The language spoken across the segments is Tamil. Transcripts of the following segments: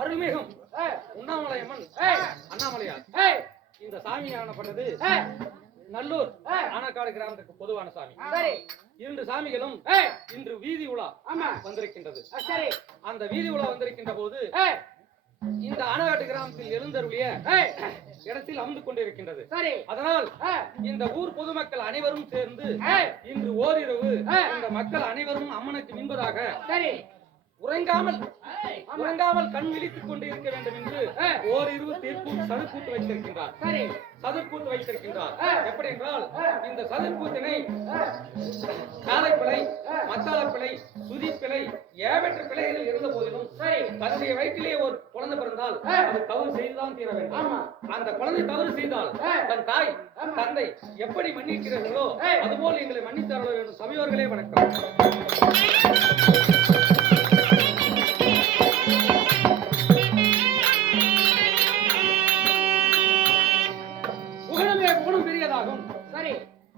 அருள்மிகும் உண்ணாமலையம்மன் அண்ணாமலையார் இந்த சாமி ஆனப்பட்டது நல்லூர் ஆனக்காடு கிராமத்துக்கு பொதுவான சாமி. இரண்டு சாமிகளும் இன்று வீதி உலா வந்திருக்கின்றது. அந்த வீதி உலா வந்திருக்கின்ற போது இந்த ஆனக்காடு கிராமத்தில் எழுந்தருளிய இடத்தில் அமர்ந்து கொண்டிருக்கின்றது. அதனால் இந்த ஊர் பொதுமக்கள் அனைவரும் சேர்ந்து இன்று ஓரிரவு இந்த மக்கள் அனைவரும் அம்மனுக்கு நின்பதாக உறங்காமல் கண் விழித்துக் கொண்டு இருக்க வேண்டும் என்று ஓரிரு சதுர்கூத்து வைத்திருக்கின்றார். சதுர்கூத்து வைத்திருக்கின்றார். எப்படி என்றால் இந்த சதுர்கூத்தினை காலைப்பிழை, மத்தாளப்பிழை, சுதிப்பிழை, ஏவற்ற பிழைகள் இருந்த போதிலும் தன்னுடைய வயிற்றிலே ஒரு குழந்தை பிறந்தால் அது தவறு செய்துதான் தீர வேண்டும். அந்த குழந்தை தவறு செய்தால் தன் தாய் தந்தை எப்படி மன்னிக்கிறார்களோ அதுபோல் எங்களை மன்னித்து அருள வேண்டும். சபையோர்களே வணக்கம்.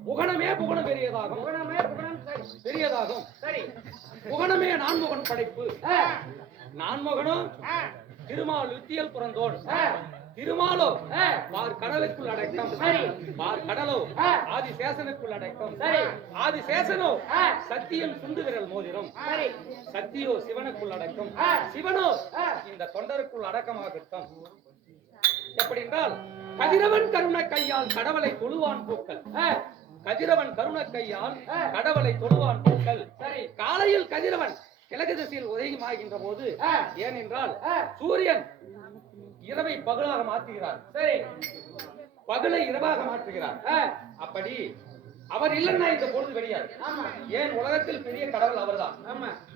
புகணமே பெரியதாகும். புகணமே நான்முகன் படைப்பு. நான்முகனும் திருமால் யுத்தியல் புறந்தோன். திருமாலோ பார் கடலுக்குள் அடக்கம். பார் கடலோ ஆதிசேஷனுக்குள் அடக்கம். ஆதிசேஷனோ சத்தியம் சுண்டு விரல் மோதிரம். சத்தியோ சிவனுக்குள் அடக்கம். சிவனோ இந்த தொண்டருக்குள் அடக்கமாகட்டும். எப்படி என்றால் கதிரவன் கருண கையால் கடவுளை தொழுவான் பூக்கள். கதிரவன் கருண கையால் கடவுளை தொழுவான் பூக்கள். காலையில் கதிரவன் கிழக்கு திசையில் உதயமாகின்ற போது ஏனென்றால் சூரியன் இரவை பகலாக மாற்றுகிறார். பகலை இரவாக மாற்றுகிறார். அப்படி அவர் இல்லைன்னா இந்த பொழுது கிடையாது. ஏன் உலகத்தில் பெரிய கடவுள் அவர்தான்.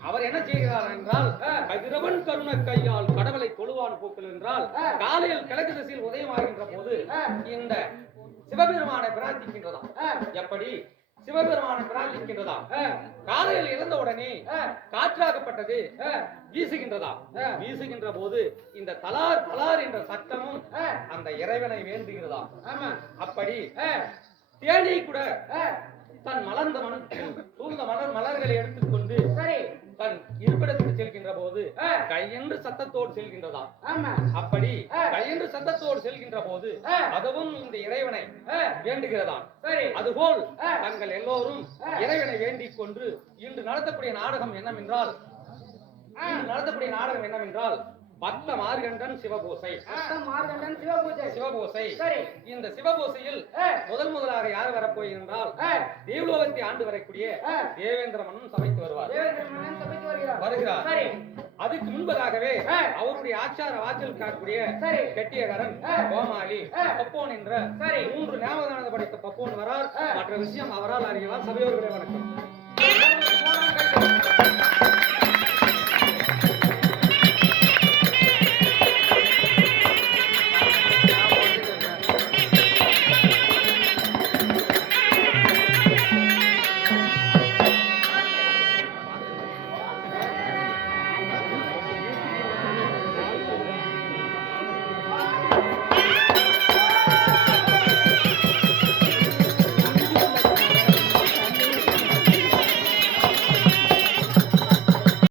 அவர் என்ன செய்கிறார் என்றால் கதிரவன் கருண கையால் கடவுளை தொழுவான் பூக்கள் என்றால் காலையில் கிழக்கு திசையில் உதயமாகின்ற போது இந்த சிவபெருமானை பிரார்த்திக்கின்றதாம். எப்படி சிவபெருமானை பிரார்த்திக்கின்றதாம்? காலையில் இழந்த உடனே காற்றாகப்பட்டது வீசுகின்றதா. வீசுகின்ற போது இந்த தலார் தலார் என்ற சத்தமும் அந்த இறைவனை வேண்டுகிறதா. அப்படி தேனி கூட தன் மலர்ந்த சூழ்ந்த மலர்களை எடுத்துக்கொண்டு தன் இருப்பிடத்துக்கு செல்கின்ற போது கையென்று சத்தத்தோடு செல்கின்றதா. அப்படி கையென்று சத்தத்தோடு செல்கின்ற போது அதுவும் இந்த இறைவனை வேண்டுகிறதா. அதுபோல் தங்கள் எல்லோரும் இறைவனை வேண்டிக் கொண்டு இன்று நடத்தக்கூடிய நாடகம் என்னவென்றால் பக்த மார்கண்டன் சிவபூசை. இந்த சிவபூசையில் முதலாக யார் வரப்போகிறால் தேவலோகத்தை ஆண்டு வரக்கூடிய தேவேந்திர மன்னன் சபைக்கு வருகிறார். அதுக்கு முன்பதாகவே அவருடைய ஆச்சார வாச்சல் காட்டக்கூடிய கெட்டியகரன், கோமாளி, பப்போன் என்ற 3 ஞாபகம் படைத்த பப்போன் வரார். மற்ற விஷயம் அவரால் அறியலாம். சபையோர்களே வணக்கம்.